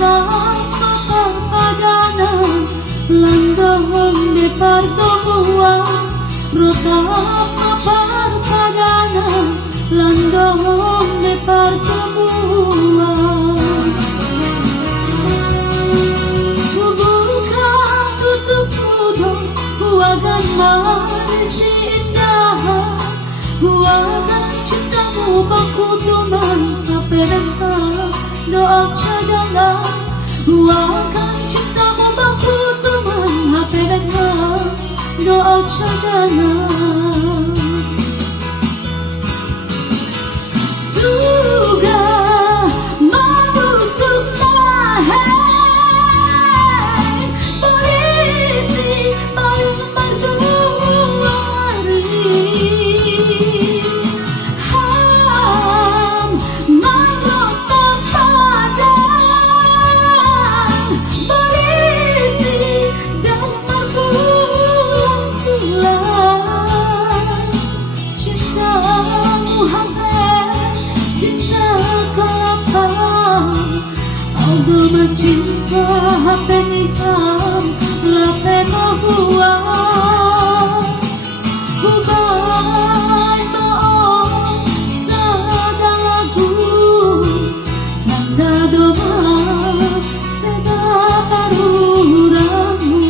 mapapaganan landahon de pardomua rotap maparpaganan landahon de pardomua buka tutup mudo huagan marisi indah huagan cintamu baku tuman kapedangka doa cadangna huagan cintamu baku tuman kapedangka doa cadangna suga manusuk mahal politi paling marduari ham manrota padang politi das marpulang pulang cintamu hampir cinta kelapang Algo cinta peniham lape mahua hubay maong sadalagu nagdadoma sada paruramu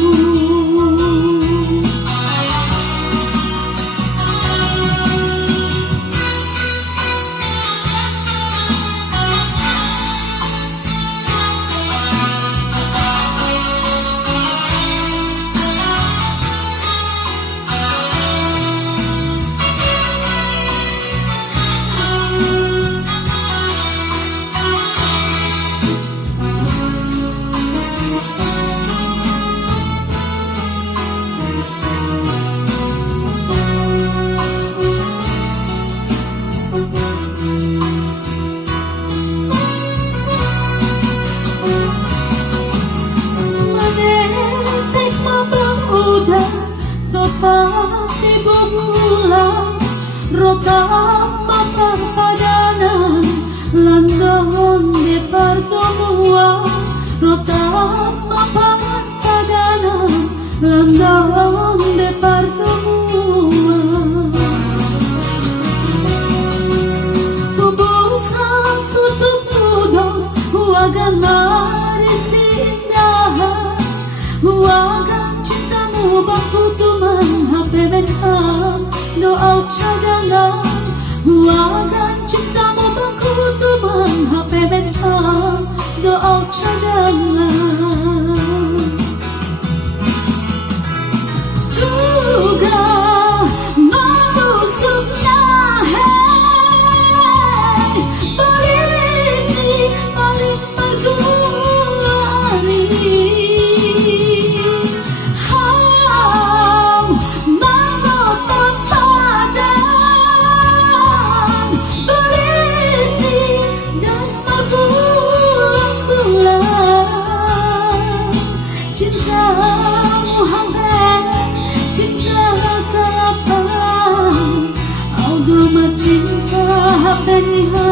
Topati bubulan rotap maparpadanan landahon de pardomua rotap maparpadanan landahon de pardomua bukan tutup mudo huagan marisi indah huagan baku tuman hape benham doa cadangna huagan cintamu baku tuman hape benham doa cadangna suga manusukna hei pariti paling marduari cinta peniham